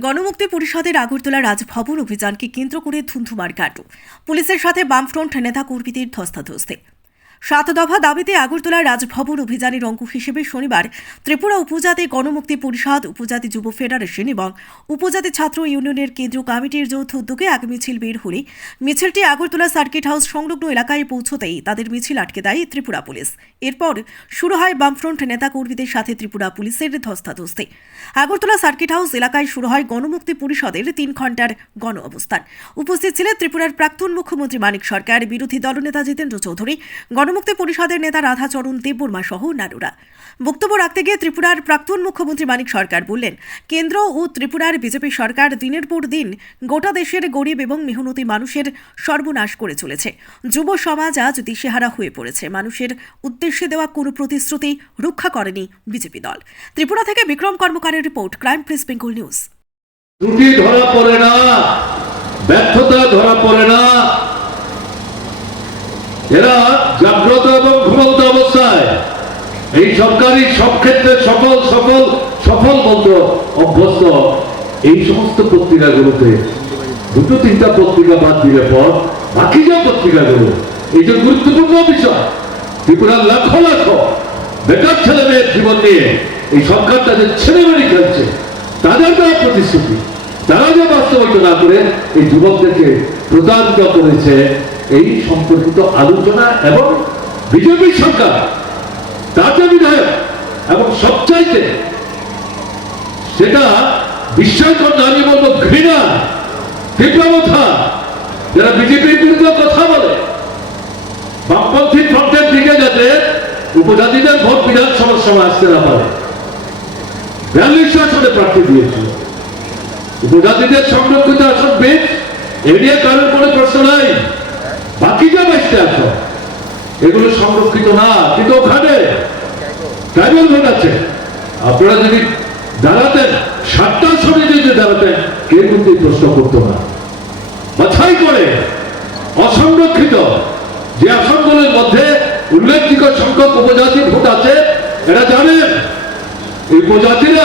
গণমুক্তি পরিষদের আগরতলা রাজভবন অভিযানকে কেন্দ্র করে ধুন্ধুমার কাটু পুলিশের সাথে বামফ্রন্ট নেতা কর্মীদের ধস্তাধস্তি। সাত দফা দাবিতে আগরতলা রাজভবন অভিযানের অঙ্গ হিসেবে শনিবার ত্রিপুরা উপজাতি গণমুক্তি পরিষদ, উপজাতি যুব ফেডারেশন এবং উপজাতি ছাত্র ইউনিয়নের কেন্দ্রীয় কমিটির যৌথ উদ্যোগে এক মিছিল বের হলে মিছিলটি আগরতলা সার্কিট হাউস সংলগ্ন এলাকায় পৌঁছতেই তাদের মিছিল আটকে দেয় ত্রিপুরা পুলিশ। এরপর শুরু হয় বামফ্রন্ট নেতা কর্মীদের সাথে ত্রিপুরা পুলিশের ধস্তাধস্তি। আগরতলা সার্কিট হাউস এলাকায় শুরু হয় গণমুক্তি পরিষদের তিন ঘণ্টার গণ অবস্থান। উপস্থিত ছিলেন ত্রিপুরার প্রাক্তন মুখ্যমন্ত্রী মানিক সরকার, বিরোধী দলনেতা জিতেন্দ্র চৌধুরী গণমুক্তি পরিষদের নেতা রাধাচরণ দেববর্মা সহ অন্যান্যরা। বক্তব্য রাখতে গিয়ে ত্রিপুরার প্রাক্তন মুখ্যমন্ত্রী মানিক সরকার বললেন, কেন্দ্র ও ত্রিপুরার বিজেপি সরকার দিনের পর দিন গোটা দেশের গরিব এবং মেহনতি মানুষের সর্বনাশ করে চলেছে। যুব সমাজ আজ দিশেহারা হয়ে পড়েছে। মানুষের উদ্দেশ্যে দেওয়া কোনো প্রতিশ্রুতি রক্ষা করেনি বিজেপি দল। ত্রিপুরা থেকে Bikram কর্মকারের report, crime press Bengal news. ধরা পড়ে না, ব্যর্থতা ধরা পড়ে না এরা জাগ্রত এবং ঘুমন্ত অবস্থায়। এই সরকারি সব ক্ষেত্রে সফল সফল সফল বলতে অভ্যস্ত। এই সমস্ত পত্রিকাগুলোতে দুটো, তিনটা পত্রিকা বাদ দিলে পর বাকি যে পত্রিকাগুলো, এই যে গুরুত্বপূর্ণ বিষয়, ত্রিপুরার লাখ লাখ বেকার ছেলে মেয়ের জীবন নিয়ে এই সরকারটা যে ছেলেমেয়ে খেলছে, তাদের দেওয়া প্রতিশ্রুতি, তারা যে বাস্তবায়িত না করে, এই যুবকদেরকে প্রতারিত করেছে এই সম্পর্কিত আলোচনা এবং বিজেপি সরকার যে বিধায়ক এবং সবচাইতে সেটা বিস্ময়কর আমি বলব ঘৃণা তীব্রমথা যারা বিজেপির বিরুদ্ধে কথা বলে। বামপন্থী ফ্রন্টের দিকে যাতে উপজাতিদের ভোট বিধানসভার সময় আসতে না পারে। বিয়াল্লিশ আসনে প্রার্থী দিয়েছিল উপজাতিদের সংরক্ষিত আসন বেশ, এ নিয়ে কারোর কোনো প্রশ্ন নাই। বাকি যে বাইশটা আসন এগুলো সংরক্ষিত না, কিন্তু ওখানে ভোট আছে। আপনারা যদি দাঁড়াতেন, সাতটা আসনে যদি দাঁড়াতেন, কেউ কিন্তু প্রশ্ন করতো না। বাছাই করে অসংরক্ষিত যে আসনগুলোর মধ্যে উল্লেখযোগ্য সংখ্যক উপজাতি ভোট আছে, এরা জানেন, এই উপজাতিরা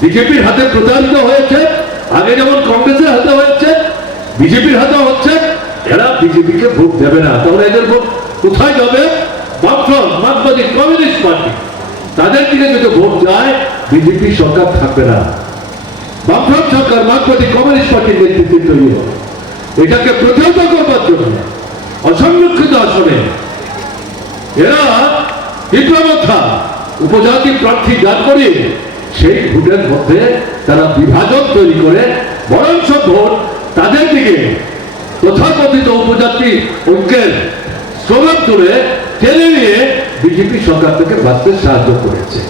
বিজেপির হাতে প্রতারিত হয়েছে, আগে যেমন কংগ্রেসের হাতে হয়েছে, বিজেপির হাতে হচ্ছে এরা বিজেপিকে ভোট দেবে না। তাহলে এদের ভোট কোথায় যাবে? বামফ্রন্ট, মার্কবাদী কমিউনিস্ট পার্টি। তাদের দিকে যদি ভোট যায়, বিজেপি সরকার থাকবে না। বামফ্রন্ট সরকার, মার্কবাদী কমিউনিস্ট পার্টির নেতৃত্বে তৈরি হবে। এটাকে প্রতিহত করবার জন্য, অসংরক্ষিত আসনে। এরা বিপ্লবতা উপজাতি প্রার্থী দান করিয়ে সেই ভোটের মধ্যে তারা বিভাজন তৈরি করে বরঞ্চ ভোট তাদের দিকে তথাকথিত উপজাতি ঐক্যের স্লোগান তুলে টেনে নিয়ে বিজেপি সরকার থেকে বাঁচতে সাহায্য করেছে।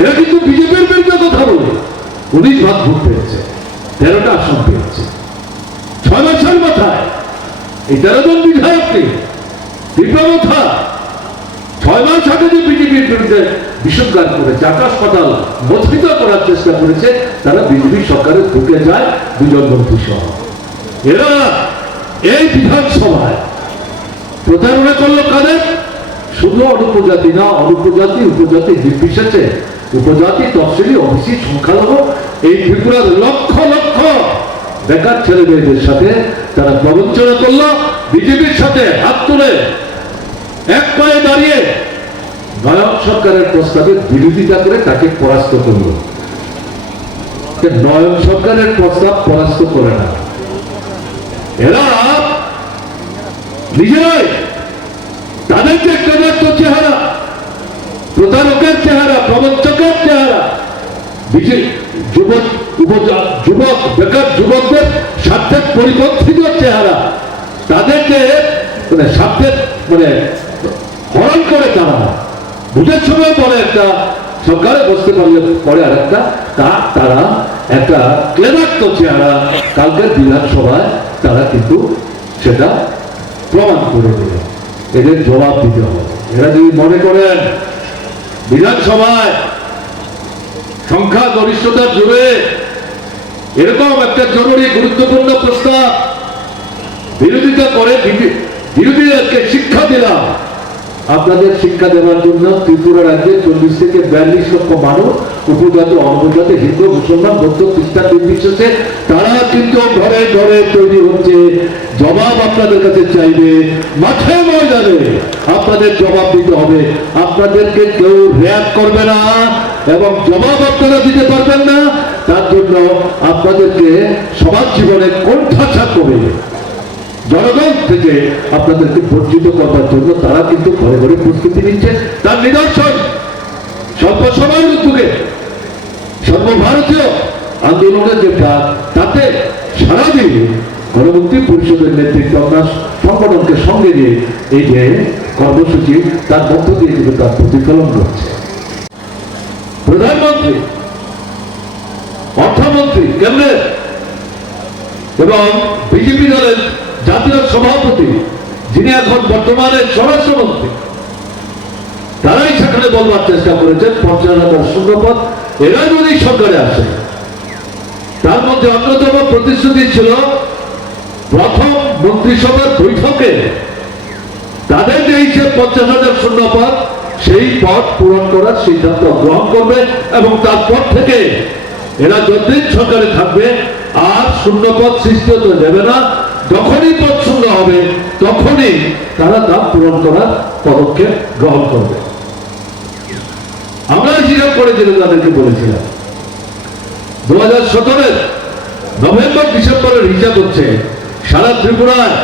এরা কিন্তু বিজেপির বিরুদ্ধে কথা বলে। উনিশ ভাগ ভোট পেয়েছে, তেরোটা আসন পেয়েছে। ছয় মাসের মাথায় এই তেরো জন বিধায়ককে বিপ্লবতা ছয় মাস আগে যে বিজেপির বিরুদ্ধে বিষোদ্গার করেছে, আকাশ পাতাল মথিত করার চেষ্টা করেছে, তারা বিজেপি সরকারে ঢুকে যায়, দুজন মন্ত্রী সহ। এরা এই বিধানসভায় প্রতারণা করল কাদের? শুধু অনুপজাতি না, অনুপজাতি, উপজাতি নির্বিশেষে উপজাতি তফসিলি ওবিসি সংখ্যালঘু এই ত্রিপুরার লক্ষ লক্ষ বেকার ছেলে মেয়েদের সাথে তারা প্রবঞ্চনা করল, বিজেপির সাথে হাত তুলে এক পায়ে দাঁড়িয়ে নয়ন সরকারের প্রস্তাবের বিরোধিতা করে তাকে পরাস্ত করল। নয়ন সরকারের প্রস্তাব পরাস্ত করে না। এরা নিজেরাই তাদের যে কদার্থ চেহারা, প্রতারকের চেহারা, প্রবঞ্চকের চেহারা যুবক যুবক, বেকার যুবকদের স্বার্থের পরিপন্থিত চেহারা, তাদেরকে মানে স্বার্থের মানে হরণ করে তারা বুঝের সময় পরে একটা সরকারে বসতে পারলে পরে আর একটা তারা একটা ক্লেদাক্ত চেহারা কালকের বিধানসভায় তারা কিন্তু সেটা প্রমাণ করে দেবে। এদের জবাব দিতে হবে। এরা যদি মনে করেন, বিধানসভায় সংখ্যা গরিষ্ঠতার জুড়ে এরকম একটা জরুরি গুরুত্বপূর্ণ প্রস্তাব বিরোধিতা করে বিরোধীদেরকে শিক্ষা দিলাম। আপনাদের শিক্ষা দেওয়ার জন্য ত্রিপুরা রাজ্যে চল্লিশ থেকে বিয়াল্লিশ লক্ষ মানুষ উপজাতি অনুপজাতি হিন্দু, মুসলমান, বৌদ্ধ, খ্রিস্টান নির্বিশেষে তারা কিন্তু ঘরে ঘরে তৈরি হচ্ছে। জবাব আপনাদের কাছে চাইবে, মাঠে ময়দানে আপনাদের জবাব দিতে হবে। আপনাদেরকে কেউ র্যাক করবে না এবং জবাব আপনারা দিতে পারবেন না। তার জন্য আপনাদেরকে সমাজ জীবনে কোণঠাসা করবে। জনগণ থেকে আপনাদেরকে বঞ্চিত করবার জন্য তারা কিন্তু ঘরে ঘরে প্রস্তুতি নিচ্ছে। তার নিদর্শন, স্বল্প সময়ের উদ্যোগে সর্বভারতীয় আন্দোলনের যে ডাক, তাতে সারাদিন গণমুক্তি পরিষদের নেতৃত্ব আমরা সংগঠনকে সঙ্গে নিয়ে এই যে কর্মসূচি, তার মধ্য দিয়ে কিন্তু তার প্রতিফলন ঘটছে। প্রধানমন্ত্রী, অর্থমন্ত্রী কেন্দ্রের এবং বিজেপি দলের জাতীয় সভাপতি, যিনি এখন বর্তমানে স্বরাষ্ট্রমন্ত্রী তারাই সেখানে বলবার চেষ্টা করেছেন পঞ্চাশ হাজার শূন্যপদ এরা যদি সরকারে আসে। তার মধ্যে অন্যতম প্রতিশ্রুতি ছিল, প্রথম মন্ত্রিসভার বৈঠকে তাদের যে হিসেব পঞ্চাশ হাজার শূন্যপদ, সেই পদ পূরণ করার সিদ্ধান্ত গ্রহণ করবে এবং তারপর থেকে এরা যতদিন সরকারে থাকবে, আর শূন্যপদ সৃষ্টি হতে দেবে না। যখনই পদ শূন্য হবে, তখনই তারা তা পূরণ করার পদক্ষেপ গ্রহণ করবে। আমরা হিসাব করেছিলাম, তাদেরকে বলেছিলাম। দু হাজার সতেরোর নভেম্বর, ডিসেম্বরের হিসাব হচ্ছে, সারা ত্রিপুরায়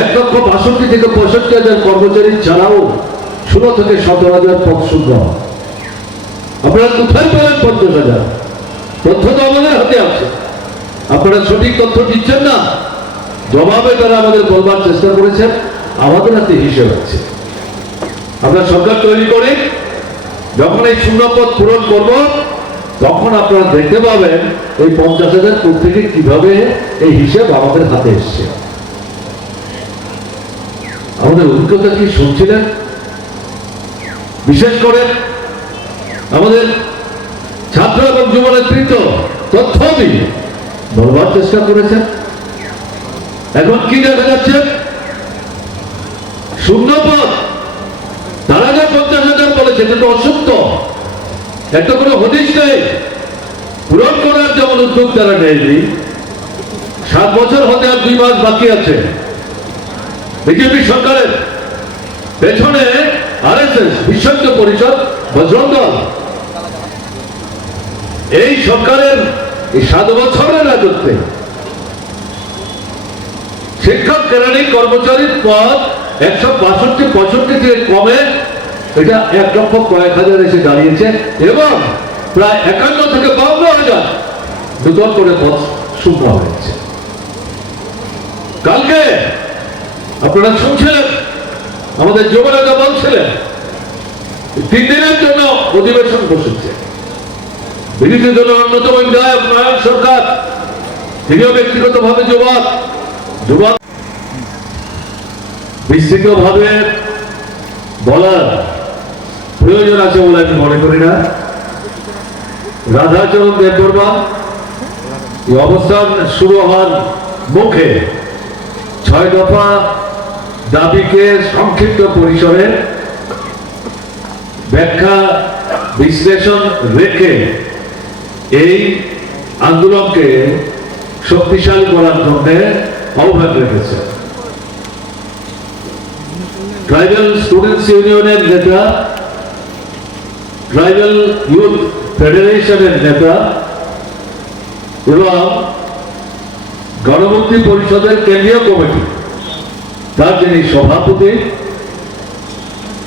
এক লক্ষ বাষট্টি থেকে পঁয়ষট্টি হাজার কর্মচারী ছাড়াও ষোলো থেকে সতেরো হাজার পদ শূন্য আপনারা কোথায় পেলেন পঞ্চাশ হাজার? তথ্য তো আমাদের হাতে আছে। আপনারা সঠিক তথ্য দিচ্ছেন না। জবাবে তারা আমাদের বলবার চেষ্টা করেছেন। আমাদের হাতে হিসেব আছে। আমরা সরকার তৈরি করে যখন এই শূন্যপদ পূরণ করব, তখন আপনারা দেখতে পাবেন এই পঞ্চাশ হাজার থেকে কীভাবে এই হিসেব আমাদের হাতে এসছে। আমাদের অভিজ্ঞতা কি শুনছিলেন? বিশেষ করে আমাদের ছাত্র এবং যুব নেতৃত্ব তথ্য দিয়ে বলবার চেষ্টা করেছেন। এখন কি দেখা যাচ্ছে? শূন্যপদ তারা যে পঞ্চাশ হাজার বলেছে এটা তো অসত্য। একটা কোনো হদিশ নেই। পূরণ করার যেমন উদ্যোগ তারা নেয়নি, সাত বছর হতে আর দুই মাস বাকি আছে। বিজেপি সরকারের পেছনে আর এস এস বিশ্বজ্ঞ পরিষদ বজরং এই সরকারের এই সাত বছরের রাজত্বে শিক্ষক কেরানি কর্মচারীর পদ একশো বাষট্টি, পঁয়ষট্টি থেকে কমে এটা এক লক্ষ কয়েক হাজার এসে দাঁড়িয়েছে এবং প্রায় একান্ন থেকে বাউন্ন হাজার নূতন করে পদ শূন্য হয়েছে। কালকে আপনারা শুনছিলেন, আমাদের যুবনেতা বলছিলেন তিন দিনের জন্য অধিবেশন বসেছে। বিরোধী দলের অন্যতম বিধায়ক নয়ন সরকার, তিনিও ব্যক্তিগতভাবে যুবক যুবক বিস্তৃতভাবে বলার প্রয়োজন আছে বলে আমি মনে করি না। রাধাচরণ দেববর্মা অবস্থান শুরু হওয়ার মুখে ছয় দফা দাবিকে সংক্ষিপ্ত পরিসরে ব্যাখ্যা, বিশ্লেষণ রেখে এই আন্দোলনকে শক্তিশালী করার জন্য আহ্বান রেখেছে। ট্রাইবাল স্টুডেন্টস ইউনিয়নের নেতা ট্রাইবাল ইউথ ফেডারেশনের নেতা এবং গণমুক্তি পরিষদের কেন্দ্রীয় কমিটি, তার যিনি সভাপতি,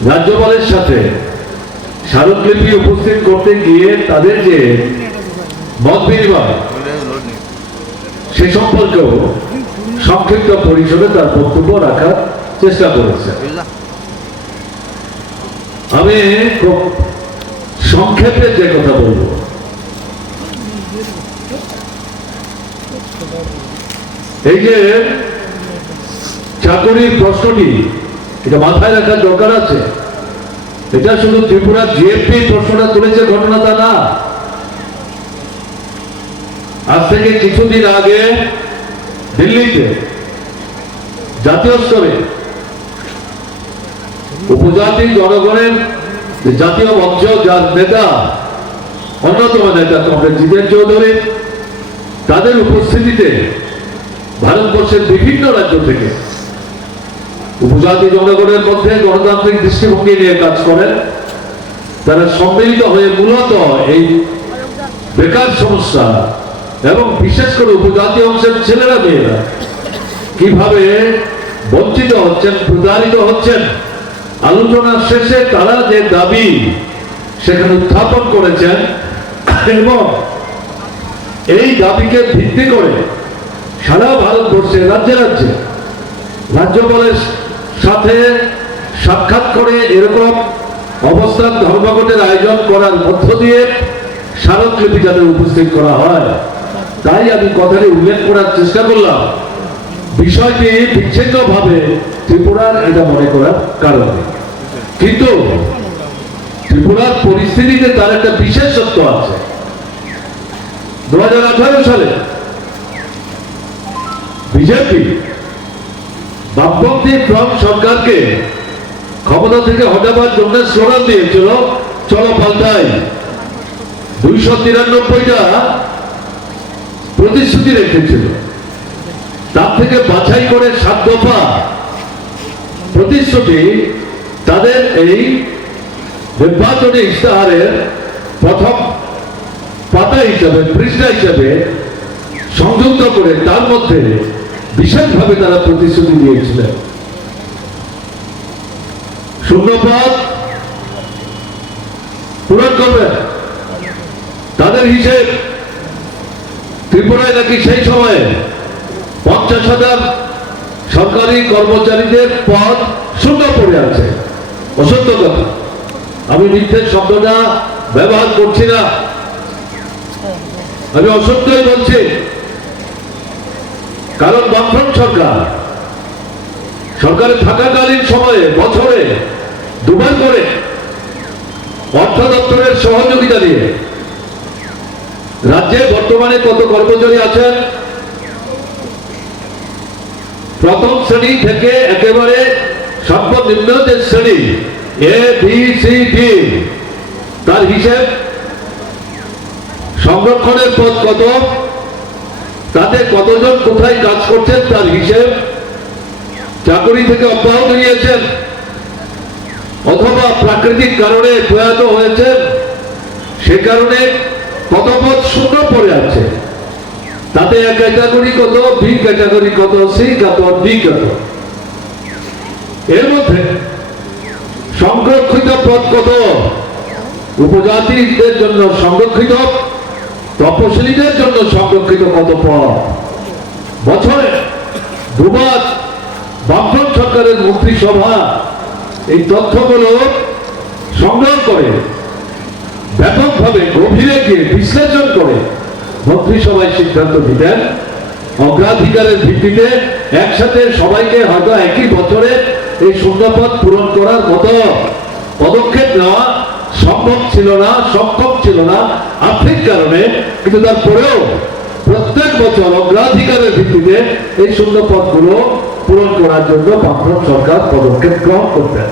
রাজ্যপালের সাথে স্মারকলিপি উপস্থিত করতে গিয়ে তাদের যে মত বিনিময়, সে সম্পর্কেও সংক্ষিপ্ত পরিসরে তার বক্তব্য রাখার চেষ্টা করেছে। আমি সংক্ষেপে যে কথা বলব। এই যে চাকরির প্রশ্নটি, এটা মাথায় রাখার দরকার আছে। এটা শুধু ত্রিপুরা জিএফপি প্রশ্নটা তুলেছে, ঘটনা তা না। আজ থেকে কিছুদিন আগে দিল্লিতে, জাতীয় স্তরে উপজাতি জনগণের জাতীয় মঞ্চ যার নেতা, অন্যতম নেতা কমরেড জিতেন চৌধুরী, তাদের উপস্থিতিতে ভারতবর্ষের বিভিন্ন রাজ্য থেকে উপজাতি জনগণের মধ্যে গণতান্ত্রিক দৃষ্টিভঙ্গি নিয়ে কাজ করেন। তারা সম্মিলিত হয়ে মূলত এই বেকার সমস্যা এবং বিশেষ করে উপজাতি অংশের ছেলেরা মেয়েরা কীভাবে বঞ্চিত হচ্ছেন, প্রতারিত হচ্ছেন আলোচনার শেষে তারা যে দাবি সেখানে উত্থাপন করেছেন, এবং এই দাবিকে ভিত্তি করে সারা ভারতবর্ষে রাজ্যে রাজ্যে রাজ্যপালের সাথে সাক্ষাৎ করে এরকম অবস্থান ধর্মঘটের আয়োজন করার মধ্য দিয়ে স্মারকলিপি যাতে উপস্থিত করা হয়। তাই আমি কথাটি উল্লেখ করার চেষ্টা করলাম। বিষয়টি বিচ্ছিন্নভাবে ত্রিপুরার এটা মনে করার কারণ কিন্তু ত্রিপুরার পরিস্থিতিতে তার একটা বিশেষত্ব আছে। দু সালে বিজেপি বামপন্থী ফ্রম সরকারকে ক্ষমতা থেকে হটাবার জন্য স্লোগান দিয়েছিল, চলো পাল্টাই। দুইশো তিরানব্বইটা প্রতিশ্রুতি রেখেছিল। তার থেকে বাছাই করে সাত দফা প্রতিশ্রুতি তাদের এই নির্বাচনী ইশতেহারের প্রথম পাতা হিসাবে, পৃষ্ঠা হিসাবে সংযুক্ত করে তার মধ্যে বিশেষভাবে তারা প্রতিশ্রুতি দিয়েছিলেন। শূন্যপদ পূরণ করবেন তাদের হিসেব ত্রিপুরায় নাকি সেই সময়ে পঞ্চাশ হাজার সরকারি কর্মচারীদের পদ শূন্য পড়ে আছে। অসত্য কথা। আমি মিথ্যের শব্দটা ব্যবহার করছি না। আমি অসত্যই বলছি। কারণ বামফ্রন্ট সরকার সরকারে থাকাকালীন সময়ে বছরে দুবার করে অর্থ দপ্তরের সহযোগিতা নিয়ে রাজ্যে বর্তমানে কত কর্মচারী আছেন প্রথম শ্রেণি থেকে একেবারে সর্বনিম্ন যে শ্রেণি এ বি সি ডি তার হিসেব সংরক্ষণের পদ কত? তাতে কতজন কোথায় কাজ করছেন তার হিসেব চাকরি থেকে অব্যাহত নিয়েছেন। অথবা প্রাকৃতিক কারণে প্রয়াত হয়েছেন, সে কারণে কত পদ শূন্য পড়ে আছে? তাতে এক ক্যাটাগরি কত, বি ক্যাটাগরি কত, সি কত, ডি কত? এর মধ্যে সংরক্ষিত পদ কত? উপজাতিদের জন্য সংরক্ষিত, তপশিলীদের জন্য সংরক্ষিত কত পদ বছরে দুবার বামফ্রন্ট সরকারের মন্ত্রিসভা এই তথ্যগুলো সংগ্রহ করে, ব্যাপকভাবে গভীরে গিয়ে বিশ্লেষণ করে মন্ত্রিসভায় সিদ্ধান্ত দিতেন অগ্রাধিকারের ভিত্তিতে একসাথে সবাইকে হয়তো একই বছরে এই শূন্যপদ পূরণ করার মতো পদক্ষেপ নেওয়া সম্ভব ছিল না, সক্ষম ছিল না আর্থিক কারণে। কিন্তু তারপরেও প্রত্যেক বছর অগ্রাধিকারের ভিত্তিতে এই শূন্য পদগুলো পূরণ করার জন্য বামফ্রন্ট সরকার পদক্ষেপ গ্রহণ করতেন।